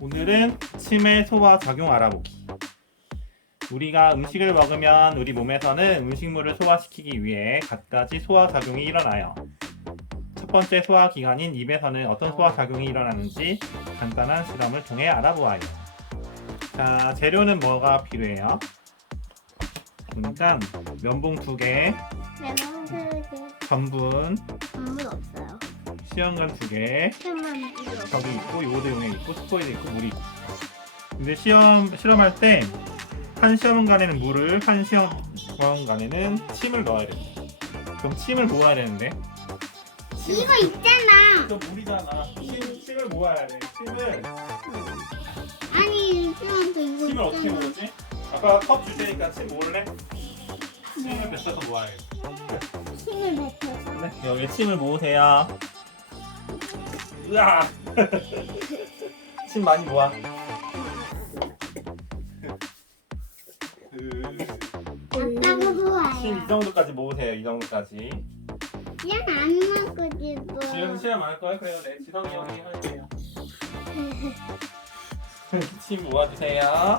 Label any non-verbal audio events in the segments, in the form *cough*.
오늘은 치매 소화 작용 알아보기. 우리가 음식을 먹으면 우리 몸에서는 음식물을 소화시키기 위해 갖가지 소화 작용이 일어나요. 첫 번째 소화 기관인 입에서는 어떤 소화 작용이 일어나는지 간단한 실험을 통해 알아보아요. 자, 재료는 뭐가 필요해요? 보니까 면봉 두 개, 레몬 스게 전분, 전문 없어요. 시험관 두 개, 필요 없어요. 저기 있고 요거도 용액 있고 스포이드 있고 물이 있고 근데 시험 실험할 때 한 시험관에는 물을 한 시험관에는 침을 넣어야 돼 그럼 침을 모아야 되는데 이거 있잖아. 또 물이잖아 침, 침을 모아야 돼 침을 아니 이거 이거 침을 어떻게 있잖아. 모으지? 아까 컵줄 테니까 침 모을래? 침을 네. 뱉어서 모아야 돼 힘을 뱉어서. 네, 여기 침을 모으세요 으아 침 많이 모아 아빠가 좋아요. 침이 정도까지 모으세요. 이 정도까지. 그냥 안 먹고 싶어. 지금 시험 안할 거예요? 그래요. 네, 지성이 형이 할게요. *laughs* 침 모아주세요.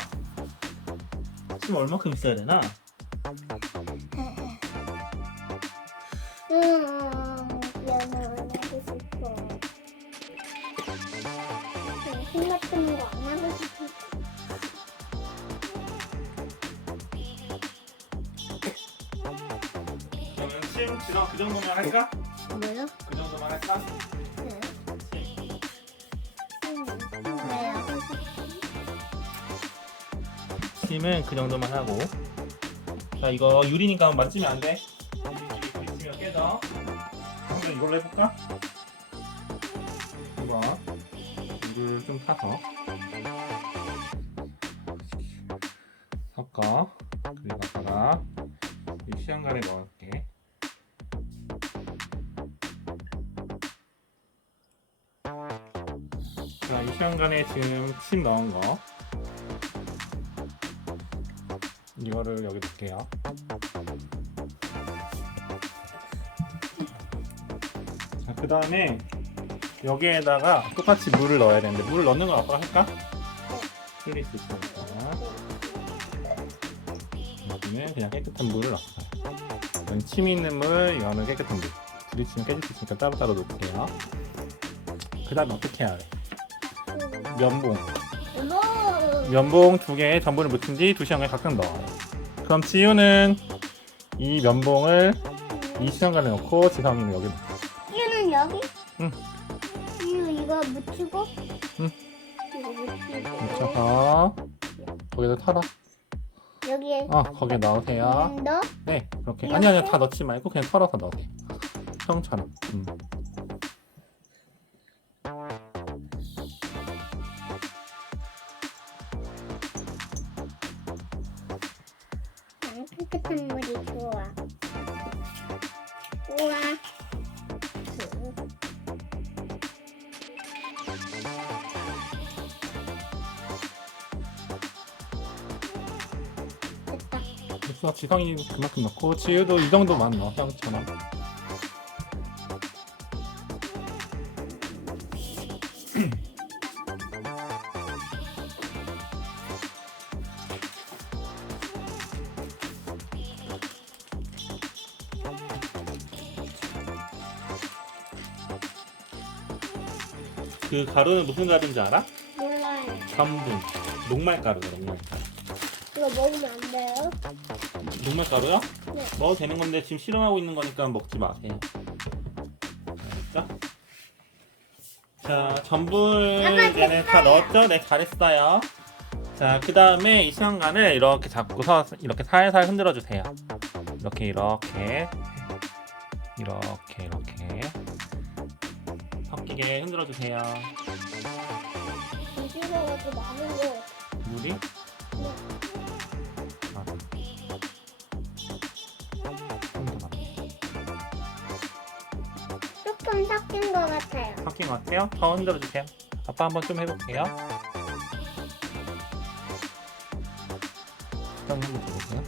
침 얼마큼 있어야 되나? 음, 미안해 심 같은 거안 하고 싶어. 그러면 침 지성 그 정도만 할까? 뭐요? 그 정도만 할까? 네. 침은 그 정도만 하고. 자 이거 유리니까 만지면 안 돼. 유리 부딪히면 깨져. 한번 이걸로 해볼까? 이거 물을 좀 타서 섞어. 그리고 아빠가 이 시험관에 넣을게. 자, 이 시험관에 지금 침 넣은 거. 이거를 여기 넣을게요. 자, 그 다음에 여기에다가 똑같이 물을 넣어야 되는데 물을 넣는 거 아빠가 할까? 흘릴 수 있으니까. 여기는 그냥 깨끗한 물을 넣었어요. 여기 침이 있는 물, 이거는 깨끗한 물. 부딪히면 깨질 수 있으니까 따로따로 놓을게요. 그 다음에 어떻게 해야 돼? 면봉. 면봉 두 개에 전분을 묻힌 뒤두 시간에 각각 넣어요. 그럼 지우는 이 면봉을 이 시간간에 넣고 지성이는 여기 넣고. 이거는 여기? 응. 이거 묻히고? 응. 이거 묻히고. 묻혀서 거기다 털어. 여기에 어, 거기에 넣으세요. 음, 너? 네, 그렇게. 아니 아니 다 넣지 말고 그냥 털어서 넣으세요. 형처럼. 음. 난 깨끗한 물이 좋아. 우와. 그래서 지성이 그만큼 넣고 지우도 이 정도만 넣어 형처럼. 그 가루는 무슨 가루인지 알아? 몰라요. 전분. 녹말가루다 녹말가루. 이거 먹으면 안 돼요? 녹말가루요? 네. 먹어도 되는 건데 지금 실험하고 있는 거니까 먹지 마세요. 알았죠? 자, 전분 아빠, 얘는 다. 넣었죠? 네, 잘했어요. 자, 그 다음에 이 시간간을 이렇게 잡고서 이렇게 살살 흔들어 주세요. 이렇게, 이렇게. 이렇게, 이렇게. 섞이게 흔들어 주세요. 물이? 같아요. 섞인 것 같아요? 더 흔들어 주세요. 아빠 한번 좀 해볼게요. 수정이 한번. 자,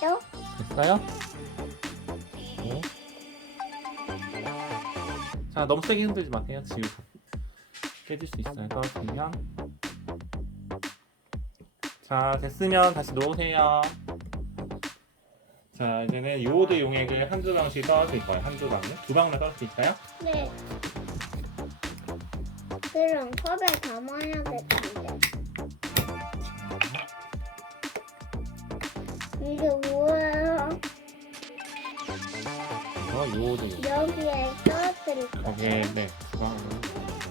또? 됐어? 됐어요? 네. 자, 너무 세게 흔들지 마세요. 지금 깨질 수 있어요. 떨어뜨리면. 자, 됐으면 다시 놓으세요. 자, 이제는 요오드 용액을 한두 방씩 떨어뜨릴 거예요. 한두 방울. 두 방울만 떨어뜨릴까요? 네. 그럼 컵에 담아야겠는데. 이게 뭐예요? 이거 요오드 용액. 여기에 떨어뜨릴 거예요. 거기에 네, 두 방울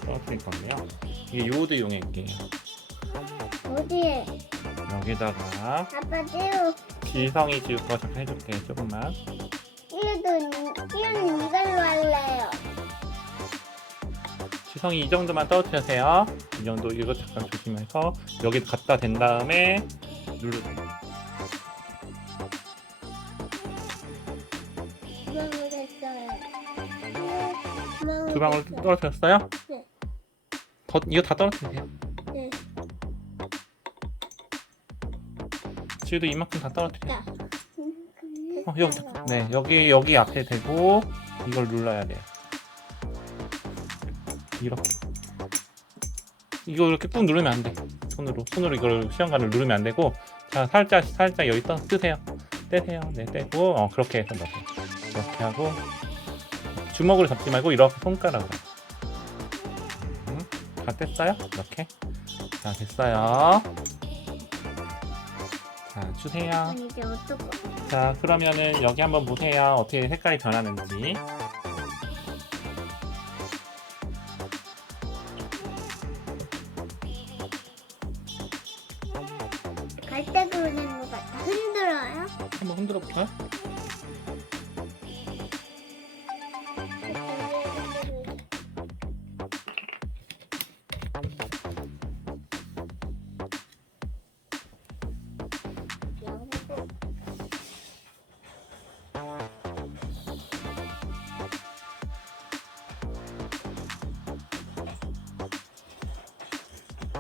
떨어뜨릴 건데요. 이게 요오드 용액이에요. 어디에? 여기다가 아빠 찌우. 지성이 지울 거 잠깐 해줄게 조금만. 찌우도 찌우는 이걸로 할래요. 지성이 이 정도만 떨어뜨려세요. 이 정도 이거 잠깐 조심해서 여기 갖다 댄 다음에 누르세요. 구멍을 했어요. 두 방울. 떨어뜨렸어요? 네. 더 이거 다 떨어뜨리세요. 네. 지우도 이만큼 다 떨어뜨려. 자. 어, 여기 네 여기 여기 앞에 대고 이걸 눌러야 돼요. 이렇게. 이거 이렇게 꾹 누르면 안 돼. 손으로 손으로 이걸 시험관을 누르면 안 되고 자 살짝 살짝 여기 떠 뜨세요. 떼세요. 네 떼고 어 그렇게 해서 넣으세요. 이렇게 하고 주먹으로 잡지 말고 이렇게 손가락으로. 음, 다 뗐어요? 이렇게. 자 됐어요. 자 주세요. 그럼 이제 어떡해? 자 그러면은 여기 한번 보세요 어떻게 색깔이 변하는지 갈대그로 된것 같아. 흔들어요? 한번 흔들어 볼까 요?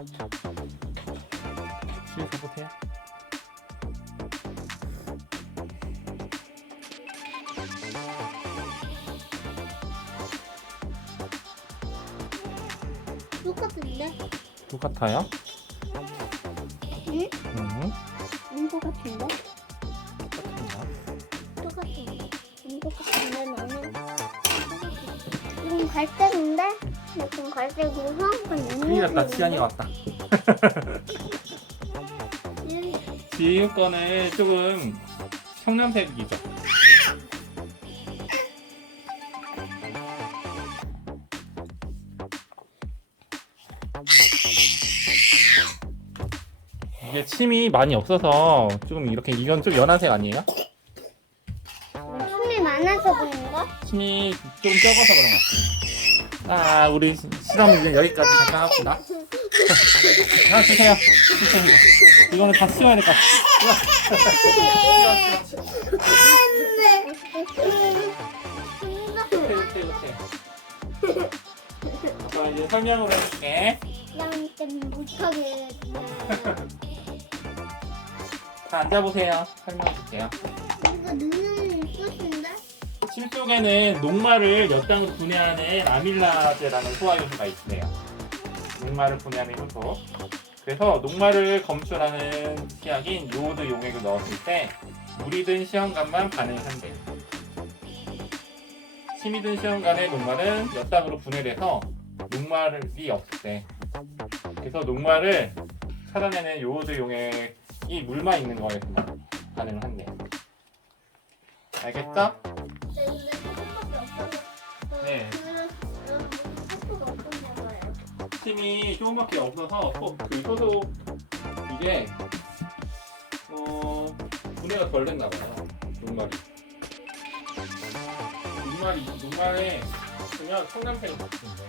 지금 보세요 똑같은데? 똑같아요 응? 음, 이거 같은데? 똑같은가? 똑같은데? 이거 같은데 나는? 이건 갈대인데? 이건 갈대고 상관 큰일 났다 지안이 왔다 *laughs* 지우 거는 조금 청량색이죠 이게 침이 많이 없어서 조금 이렇게 이건 좀 연한색 아니에요? 숨이 많아서 그런가? 침이 좀 적어서 그런 것 같아요. 아, 우리 실험 이제 여기까지 잠깐 합시다. 하나 *laughs* 주세요. 주세요. 이거는 다 치워야 될 것 같아. 자, 이제 설명을 해줄게. 그냥 좀 못하게 *laughs* 자, 앉아보세요. 설명 해줄게요. 침 속에는 녹말을 몇 단으로 분해하는 아밀라제라는 소화 요소가 있어요. 녹말을 분해하는 효소. 그래서 녹말을 검출하는 시약인 요오드 용액을 넣었을 때 물이 든 시험관만 반응을 한대요. 침이 든 시험관의 녹말은 몇 단으로 분해돼서 녹말이 때. 그래서 녹말을 찾아내는 요오드 용액이 물만 있는 거에서만 한대요. 알겠죠? 네. 조금 없었나 봐요. 팀이 조금밖에 없어서 또그 효소 이게 어 분해가 덜 됐나 봐요 녹말이 녹말이 녹말에 보면 청량색이 바뀌는